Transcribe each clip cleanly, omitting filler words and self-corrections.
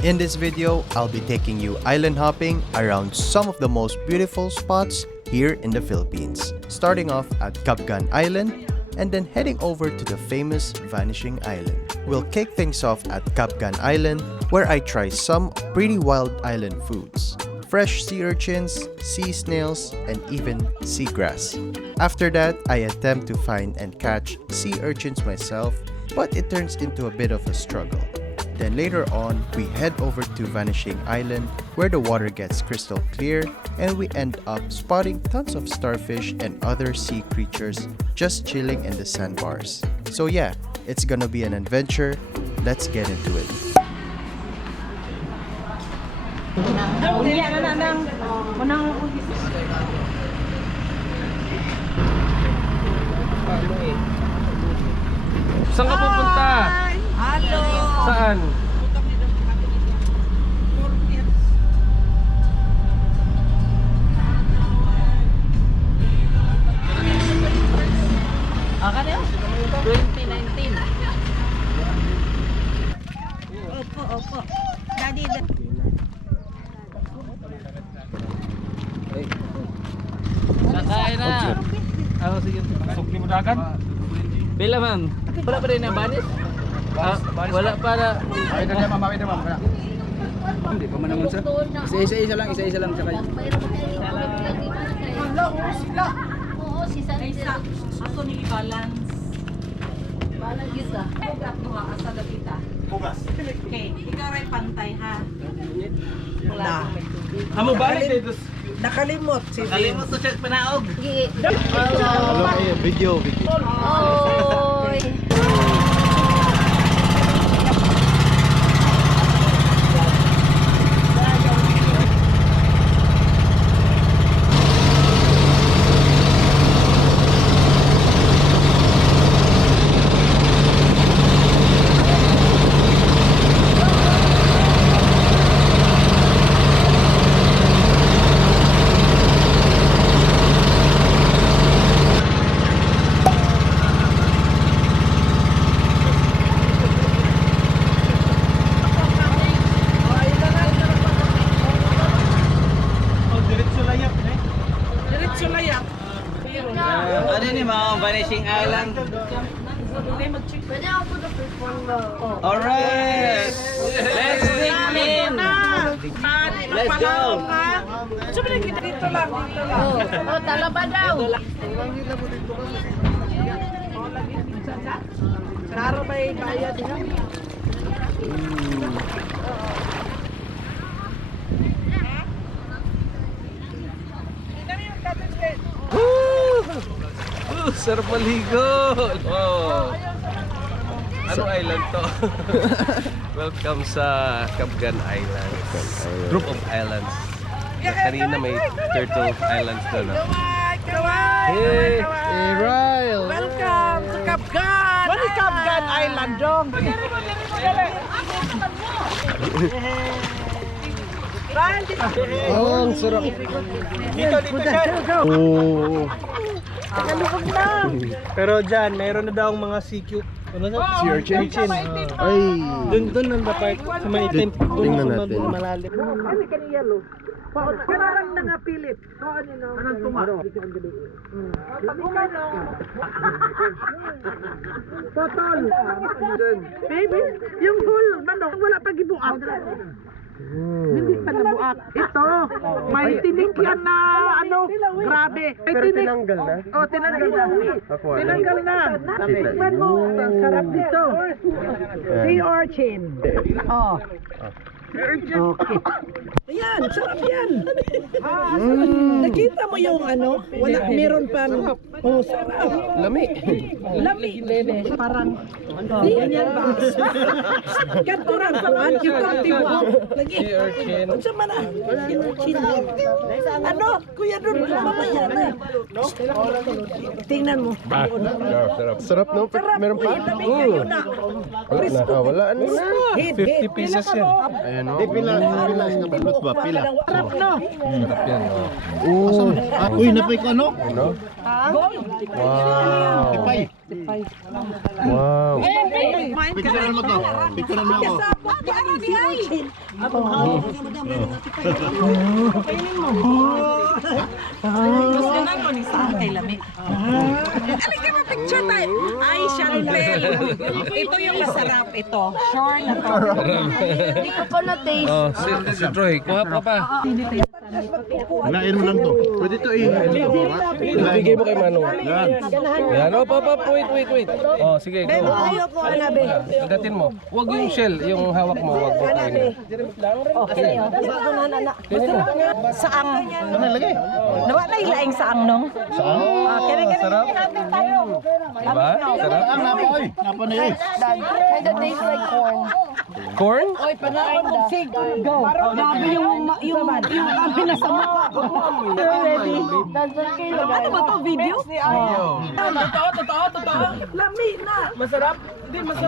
In this video, I'll be taking you island hopping around some of the most beautiful spots here in the Philippines. Starting off at Cabgan Island and then heading over to the famous Vanishing Island. We'll kick things off at Cabgan Island where I try some pretty wild island foods. Fresh sea urchins, sea snails, and even seagrass. After that, I attempt to find and catch sea urchins myself, but it turns into a bit of a struggle. Then later on, we head over to Vanishing Island where the water gets crystal clear and we end up spotting tons of starfish and other sea creatures just chilling in the sandbars. So yeah, it's gonna be an adventure. Let's get into it. Saan ka pupunta? Halo! Saan? Akan yun? 2019. Opo. Daddy, Nakain na. Ako sige. Sukli mo dagan? Pila man? Wala pa rin ang banis? Wala pa na. Ay, na ma'am, ma'am. Hindi pa man naman sir. Isa-isa lang sa kanya. Oo, si Sanisa. Ako ni balance. Balang kita. Mga asada kita. Bugas. Okay, ikaw ay pantay ha. Wala. Amo balik dito. Nakalimot si Kalimot to siya panaog. Hello, video. Oy. Diretso layak. Ano ni mga Vanishing Island? Pwede ako po na perform. Alright! Let's dig in! Let's go! Sabi na kita dito lang. Oh, talaba daw. Karo may bayad ha. Sarap maligo! Oh. Ano island to? Welcome sa Cabgan Island. Group of islands. Kanina may Turtle Islands doon. Hey! Ryle! Welcome to Cabgan! What is Cabgan Island, Dong? Oh, ang sarap. Dito siya! Oh. Tagalukog na! Pero dyan, mayroon na daw mga CQ. Ano na? Sea urchin? Ay! Doon ang dapat sa may itim. Tingnan natin. Malalim. Ano ka ni yellow? Kararang na nga pilit. Anong tumaro? Totol! Baby, yung hole, manok, wala pa gibuak. Hindi pa nabuak. Ito, may tinik yan na ano, grabe. May Pero tinik. tinanggal na? Oh, tinanggal na. Tinanggal na. Tikman mo, ang sarap dito. Sea urchin. Oh. Okay. Ayan, sarap yan. Nakita mo yung ano? Wala, meron pa. Oh, sarap. Lami. Lami. Parang, ganyan ba? Kanturan ko, ito ang tibok. Lagi. Ano sa mana? Sea urchin. Ano? Kuya doon, mamaya na. Tingnan mo. Sarap no? Sarap. Meron pa? Tabi kayo na. Wala na. 50 pieces yan. Ayan o. Pila na balot ba? Pila. Sarap no? Sarap yan. Oh. Uy, napay ko ano? Ano? Gold. Wow. Ipay. 65. Wow. Picturean mo to. Picturean mo ako. Mas ganang ko ni sa kay lami. Alin ka picture tayo. Ay, Chantel. Ito yung masarap ito. Sure na to. Hindi ko pa na-taste. Oh, si Troy, kuha pa pa. Hinain mo lang to. Pwede to Ibigay mo kay Manong. Yan, oh, wait. Oh, sige, go. Ayoko na be. Agatin mo. Huwag yung shell, yung hawak mo, huwag mo kainin. Okay. Saang. Ano lagay? Nawa na ilaing saang nong. Saan? Kaya Sarap. Diba? Sarap. Ang napa oy. Napa na eh. Kinda tastes like corn. Corn? Go. Grabe yung ang pinasama ko. Ready? That's okay, guys. Ano ba to video? Totoo. Lami na.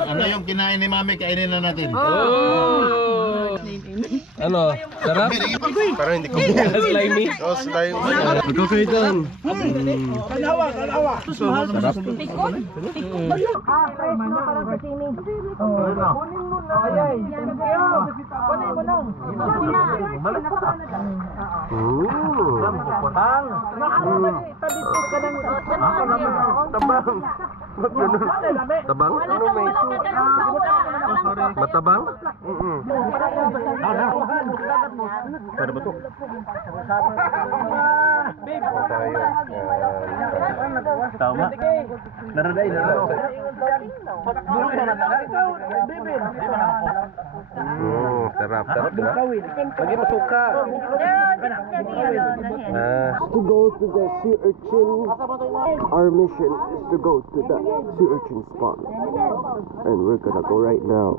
Ano yung kinain ni Mami, kainin na natin. Oh! Ano? Sarap? Parang hindi ko. Slimy? Oh, slime. Ikaw kayo doon. Tabang? Ano may? Matabang? Pwede ba to? Tama. Naraday na. Sarap. Sarap, diba? Lagi masuka. To go to the sea urchin, our mission is to go to the sea urchin spot. And we're gonna go right now.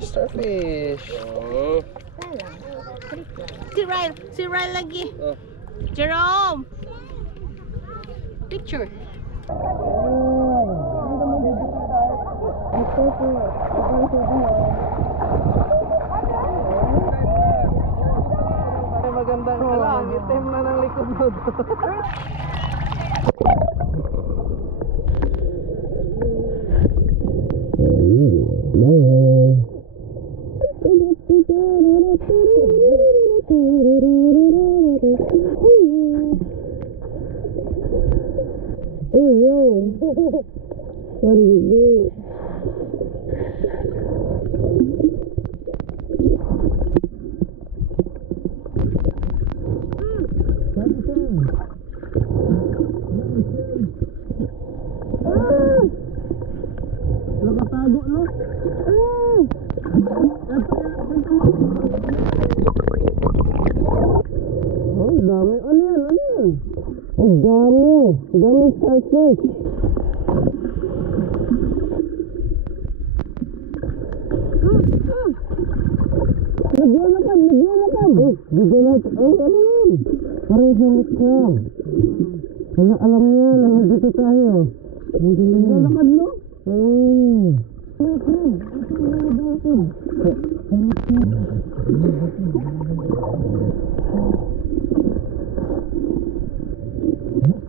Starfish. Oh. Si Ryle lagi. Jerome! Picture. Magandang halang, itim na ng likod mo. Dami starfish. Lagyan na kan. Lagyan na kan. Ano yan? Parang sa muskam. Alam niya, nandito tayo. Lalakad mo? Oo.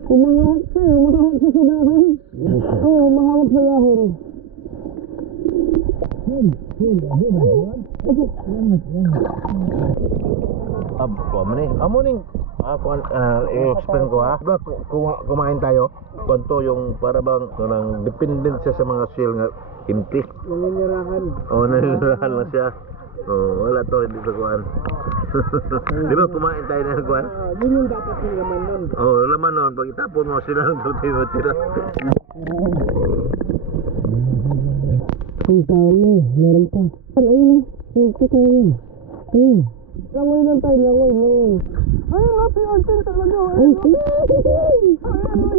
Kumahawak sa'yo, mahawak ka sa dahon. Oo, mahawak sa dahon. Amuning ako i-explain ko ha. Diba kumain tayo? Konto yung para bang nang dependent siya sa mga shell nga empty. Naninirahan. Oo, naninirahan lang siya. Oo, wala to, hindi sa kuhan. Di ba kumain tayo ng kuhan? Yun yung dapat yung laman nun. Oo, laman nun. Pag itapon mo sila ng tira. Ang dami, meron pa. Ayun, ito tayo. Ayun. Langoy lang tayo, langoy. Ayun, natin Archen talaga. Ayun,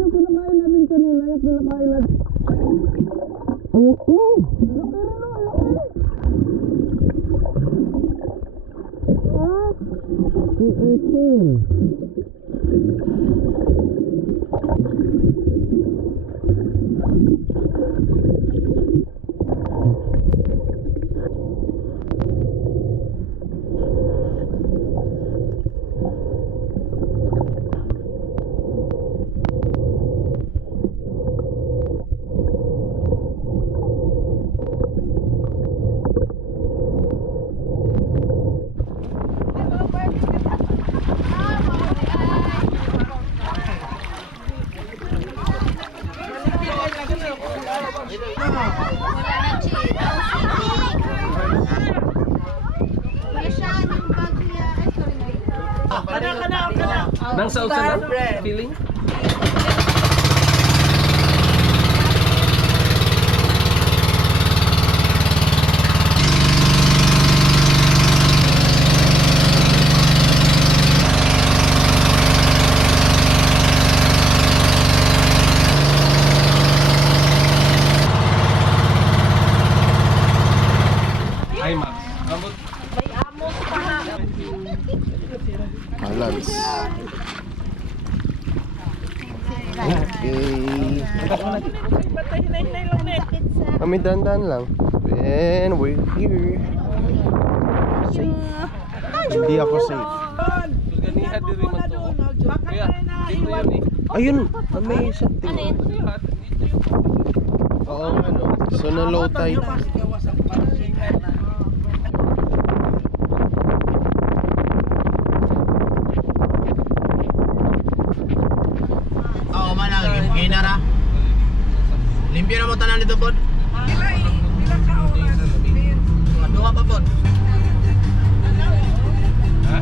yung pinakain namin kanina, yung pinakain natin. Ayun ko. Archen. Nang sa usan na? Feeling? Ay, Max. Ambot. Halals. Okay. Kami dandan lang. And we're here. Safe. Hindi ako safe. Ganiha diri man to. Kaya, dito yun eh. Ayun, may something. Oo, ano. So na low tide. Oo, manang ginara. Limpyo na mo tanan dito, pod. Duha pa, pod. Ha?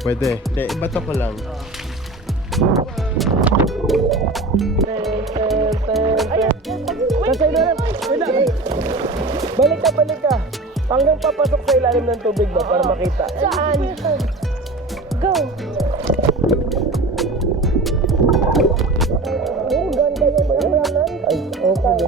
Pwede. Hindi, ibato ko lang. Balik ka. Hanggang papasok sa ilalim ng tubig ba para makita? Saan? Go! Ay, okay.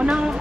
Unang